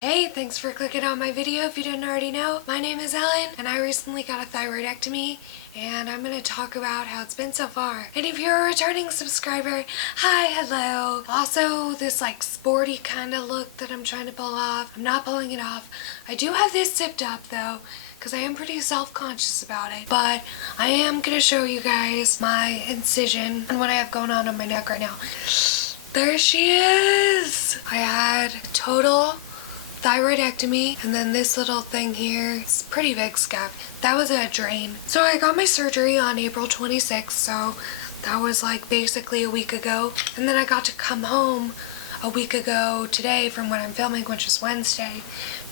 Hey, thanks for clicking on my video. If you didn't already know, my name is Ellen and I recently got a thyroidectomy and I'm going to talk about how it's been so far. And if you're a returning subscriber, hi, hello. Also, this like sporty kind of look that I'm trying to pull off, I'm not pulling it off. I do have this zipped up though, because I am pretty self-conscious about it. But I am going to show you guys my incision and what I have going on my neck right now. There she is! I had total thyroidectomy, and then this little thing here, it's pretty big scab. That was a drain. So I got my surgery on April 26th, so that was like basically a week ago. And then I got to come home a week ago today from when I'm filming, which is Wednesday,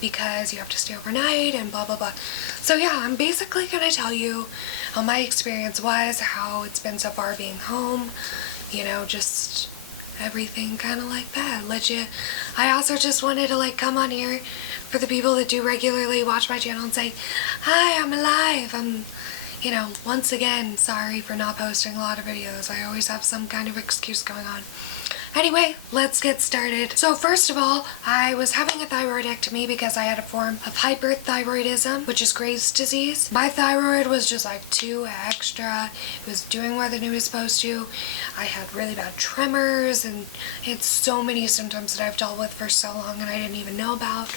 because you have to stay overnight and blah blah blah. So yeah, I'm basically gonna tell you how my experience was, how it's been so far being home, you know, just everything kind of like that. Legit. I also just wanted to like come on here for the people that do regularly watch my channel and say, hi, I'm alive. You know, once again, sorry for not posting a lot of videos. I always have some kind of excuse going on. Anyway, let's get started. So first of all, I was having a thyroidectomy because I had a form of hyperthyroidism, which is Graves' disease. My thyroid was just like too extra. It was doing more than it was supposed to. I had really bad tremors and it's so many symptoms that I've dealt with for so long and I didn't even know about.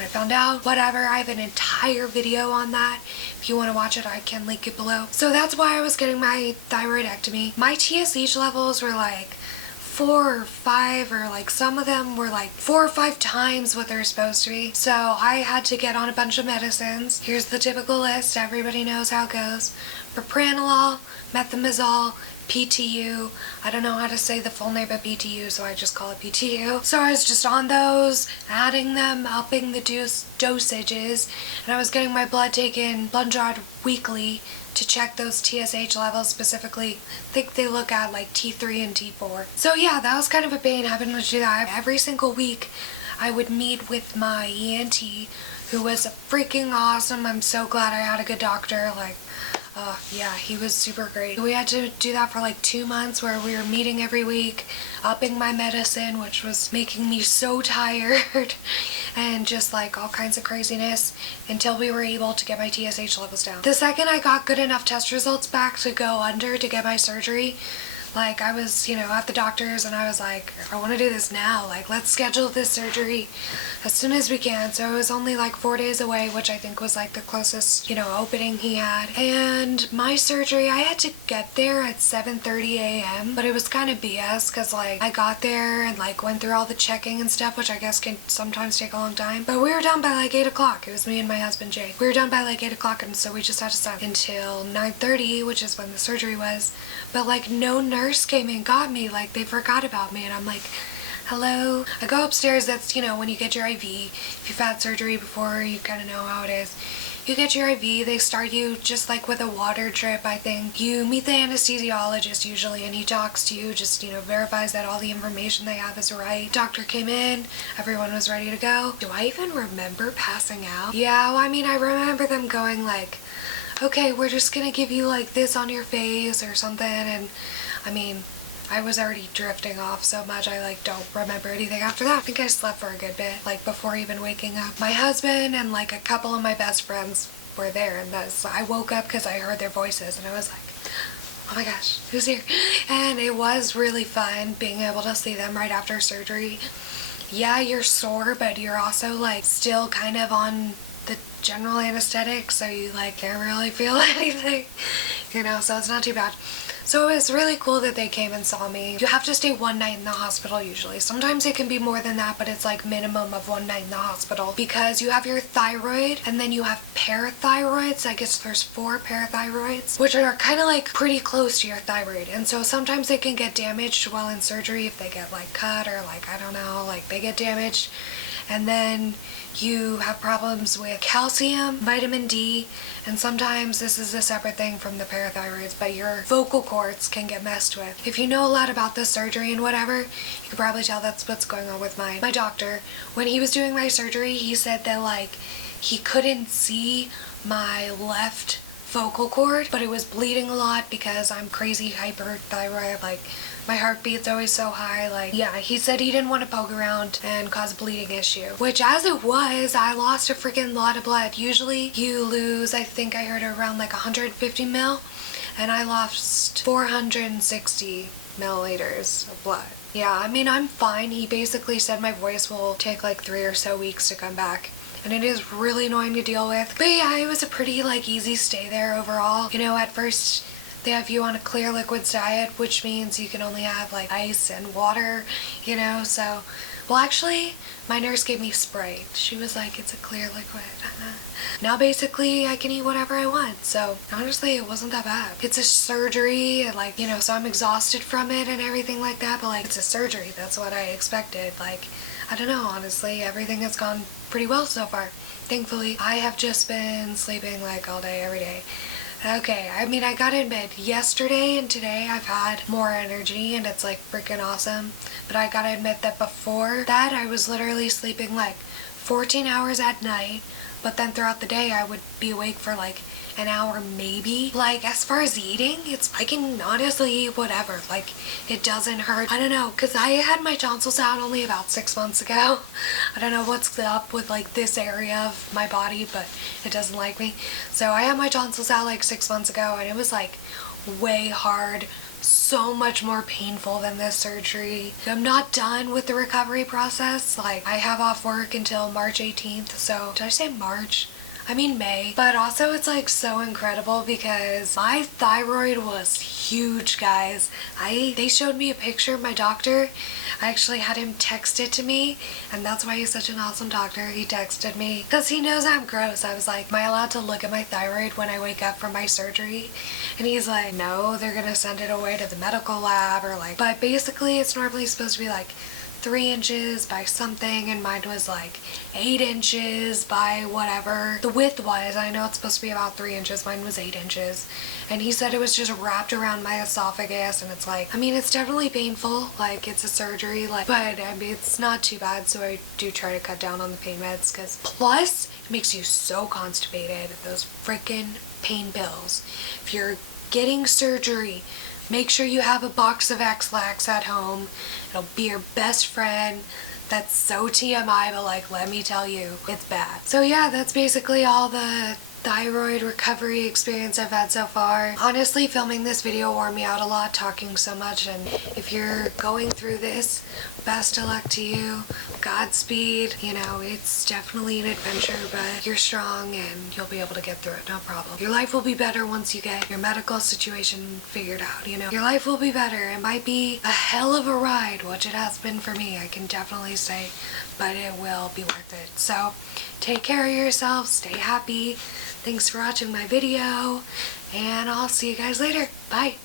I found out, whatever. I have an entire video on that. If you want to watch it, I can link it below. So that's why I was getting my thyroidectomy. My TSH levels were like 4 or 5, or like some of them were like 4 or 5 times what they're supposed to be. So I had to get on a bunch of medicines. Here's the typical list. Everybody knows how it goes. Propranolol, methimazole, PTU. I don't know how to say the full name of PTU, so I just call it PTU. So I was just on those, adding them, upping the dosages, and I was getting my blood taken, blood drawn weekly to check those TSH levels specifically. I think they look at like T3 and T4. So yeah, that was kind of a pain having to do that. Every single week I would meet with my ENT, who was freaking awesome. I'm so glad I had a good doctor. Like, yeah, he was super great. We had to do that for like 2 months where we were meeting every week, upping my medicine, which was making me so tired and just like all kinds of craziness until we were able to get my TSH levels down. The second I got good enough test results back to go under to get my surgery, like I was, you know, at the doctor's and I was like, I want to do this now. Like, let's schedule this surgery as soon as we can. So it was only like 4 days away, which I think was like the closest, you know, opening he had. And my surgery, I had to get there at 7:30 a.m. But it was kind of BS because like I got there and like went through all the checking and stuff, which I guess can sometimes take a long time. But we were done by like 8 o'clock. It was me and my husband Jake. We were done by like 8 o'clock, and so we just had to stop until 9:30, which is when the surgery was. But like no nurse came and got me. Like they forgot about me, and I'm like, hello. I go upstairs. That's, you know, when you get your IV. If you've had surgery before, you kind of know how it is. You get your IV, they start you just like with a water drip, I think. You meet the anesthesiologist usually, and he talks to you, just, you know, verifies that all the information they have is right. Doctor came in, everyone was ready to go. Do I even remember passing out? Yeah, well, I mean, I remember them going like, okay, we're just gonna give you like this on your face or something, and I mean, I was already drifting off so much I like don't remember anything after that. I think I slept for a good bit, like before even waking up. My husband and like a couple of my best friends were there, and I woke up because I heard their voices and I was like, oh my gosh, who's here? And it was really fun being able to see them right after surgery. Yeah, you're sore, but you're also like still kind of on the general anesthetic, so you like can't really feel anything, you know, so it's not too bad. So it was really cool that they came and saw me. You have to stay 1 night in the hospital usually. Sometimes it can be more than that, but it's like minimum of 1 night in the hospital because you have your thyroid and then you have parathyroids. I guess there's 4 parathyroids, which are kind of like pretty close to your thyroid. And so sometimes they can get damaged while in surgery if they get like cut or like, I don't know, like they get damaged. And then you have problems with calcium, vitamin D, and sometimes this is a separate thing from the parathyroids, but your vocal cords can get messed with. If you know a lot about the surgery and whatever, you can probably tell that's what's going on with my doctor. When he was doing my surgery, he said that like he couldn't see my left vocal cord, but it was bleeding a lot because I'm crazy hyperthyroid, like my heartbeat's always so high. Like, yeah, he said he didn't want to poke around and cause a bleeding issue. Which, as it was, I lost a freaking lot of blood. Usually you lose, I think I heard around like 150 mil, and I lost 460 milliliters of blood. Yeah, I mean, I'm fine. He basically said my voice will take like 3 or so weeks to come back. And it is really annoying to deal with. But yeah, it was a pretty like easy stay there overall. You know, at first they have you on a clear liquids diet, which means you can only have like ice and water, you know, so. Well, actually, my nurse gave me Sprite. She was like, it's a clear liquid. Now basically I can eat whatever I want. So honestly, it wasn't that bad. It's a surgery, and like, you know, so I'm exhausted from it and everything like that, but like, it's a surgery. That's what I expected. Like, I don't know, honestly, everything has gone pretty well so far. Thankfully, I have just been sleeping like all day, every day. Okay, I mean, I gotta admit, yesterday and today I've had more energy and it's like freaking awesome. But I gotta admit that before that I was literally sleeping like 14 hours at night, but then throughout the day I would be awake for like an hour maybe. Like, as far as eating, I can honestly eat whatever. Like, it doesn't hurt. I don't know, because I had my tonsils out only about 6 months ago. I don't know what's up with like this area of my body, but it doesn't like me. So I had my tonsils out like 6 months ago, and it was like way hard, so much more painful than this surgery. I'm not done with the recovery process. Like, I have off work until March 18th. So did I say March? I mean May. But also it's like so incredible because my thyroid was huge, guys. They showed me a picture of my doctor. I actually had him text it to me, and that's why he's such an awesome doctor. He texted me because he knows I'm gross. I was like, am I allowed to look at my thyroid when I wake up from my surgery? And he's like, no, they're gonna send it away to the medical lab, or like, but basically it's normally supposed to be like 3 inches by something, and mine was like 8 inches by whatever the width was. I know it's supposed to be about 3 inches. Mine was 8 inches. And he said it was just wrapped around my esophagus, and it's like, I mean, it's definitely painful. Like, it's a surgery, like, but I mean, it's not too bad, so I do try to cut down on the pain meds, because plus it makes you so constipated. Those freaking pain pills. If you're getting surgery, make sure you have a box of X-Lax at home. It'll be your best friend. That's so TMI, but like, let me tell you, it's bad. So yeah, that's basically all the thyroid recovery experience I've had so far. Honestly, filming this video wore me out a lot, talking so much, and if you're going through this, best of luck to you. Godspeed. You know, it's definitely an adventure, but you're strong and you'll be able to get through it, no problem. Your life will be better once you get your medical situation figured out, you know? Your life will be better. It might be a hell of a ride, which it has been for me, I can definitely say, but it will be worth it. So, take care of yourself, stay happy. Thanks for watching my video, and I'll see you guys later. Bye.